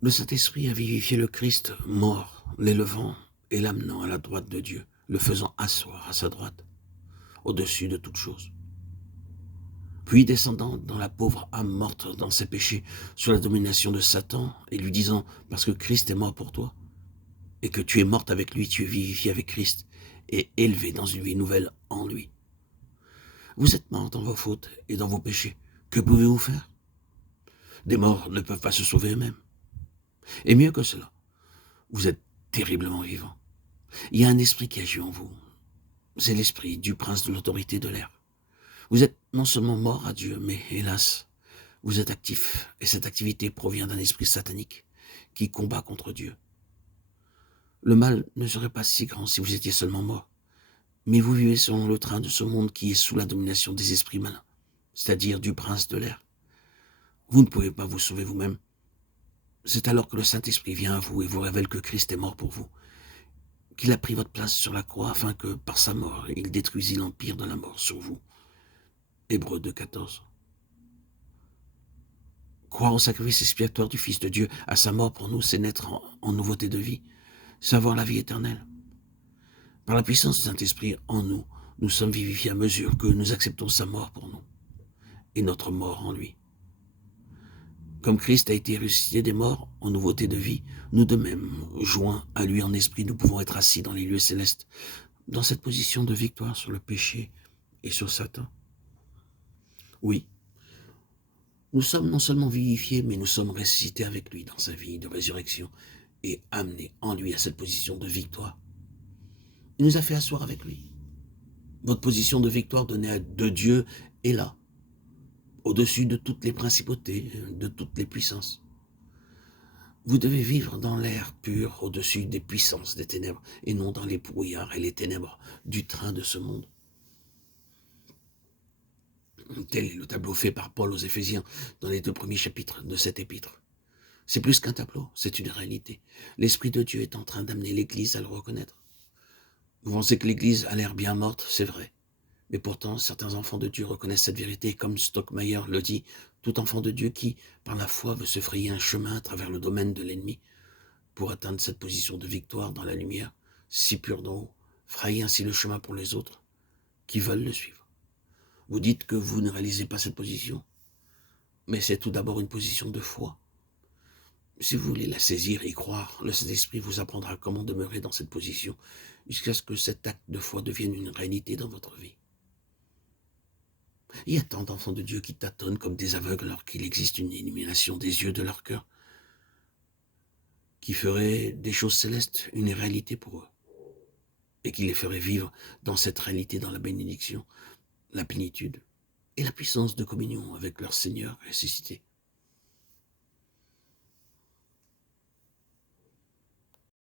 Le Saint-Esprit a vivifié le Christ mort, l'élevant et l'amenant à la droite de Dieu, le faisant asseoir à sa droite, au-dessus de toute chose. Puis descendant dans la pauvre âme morte dans ses péchés, sous la domination de Satan, et lui disant, parce que Christ est mort pour toi, et que tu es morte avec lui, tu es vivifié avec Christ, et élevé dans une vie nouvelle en lui. Vous êtes mort dans vos fautes et dans vos péchés. Que pouvez-vous faire? Des morts ne peuvent pas se sauver eux-mêmes. Et mieux que cela, vous êtes terriblement vivant. Il y a un esprit qui agit en vous. C'est l'esprit du prince de l'autorité de l'air. Vous êtes non seulement mort à Dieu, mais hélas, vous êtes actif, et cette activité provient d'un esprit satanique qui combat contre Dieu. Le mal ne serait pas si grand si vous étiez seulement mort, mais vous vivez selon le train de ce monde qui est sous la domination des esprits malins, c'est-à-dire du prince de l'air. Vous ne pouvez pas vous sauver vous-même. C'est alors que le Saint-Esprit vient à vous et vous révèle que Christ est mort pour vous, qu'il a pris votre place sur la croix afin que, par sa mort, il détruisit l'empire de la mort sur vous. Hébreux 2,14. Croire au sacrifice expiatoire du Fils de Dieu, à sa mort pour nous, c'est naître en nouveauté de vie, savoir la vie éternelle. Par la puissance du Saint-Esprit en nous, nous sommes vivifiés à mesure que nous acceptons sa mort pour nous et notre mort en lui. Comme Christ a été ressuscité des morts en nouveauté de vie, nous de même, joints à lui en esprit, nous pouvons être assis dans les lieux célestes, dans cette position de victoire sur le péché et sur Satan. Oui, nous sommes non seulement vivifiés, mais nous sommes ressuscités avec lui dans sa vie de résurrection et amenés en lui à cette position de victoire. Il nous a fait asseoir avec lui. Votre position de victoire donnée de Dieu est là, au-dessus de toutes les principautés, de toutes les puissances. Vous devez vivre dans l'air pur, au-dessus des puissances des ténèbres, et non dans les brouillards et les ténèbres du train de ce monde. Tel est le tableau fait par Paul aux Éphésiens dans les 2 premiers chapitres de cet épître. C'est plus qu'un tableau, c'est une réalité. L'Esprit de Dieu est en train d'amener l'Église à le reconnaître. Vous pensez que l'Église a l'air bien morte, c'est vrai. Mais pourtant, certains enfants de Dieu reconnaissent cette vérité, comme Stockmayer le dit, tout enfant de Dieu qui, par la foi, veut se frayer un chemin à travers le domaine de l'ennemi pour atteindre cette position de victoire dans la lumière, si pure d'en haut, frayer ainsi le chemin pour les autres qui veulent le suivre. Vous dites que vous ne réalisez pas cette position, mais c'est tout d'abord une position de foi. Si vous voulez la saisir et y croire, le Saint-Esprit vous apprendra comment demeurer dans cette position jusqu'à ce que cet acte de foi devienne une réalité dans votre vie. Il y a tant d'enfants de Dieu qui tâtonnent comme des aveugles alors qu'il existe une illumination des yeux de leur cœur qui ferait des choses célestes une réalité pour eux et qui les ferait vivre dans cette réalité, dans la bénédiction, la plénitude et la puissance de communion avec leur Seigneur ressuscité.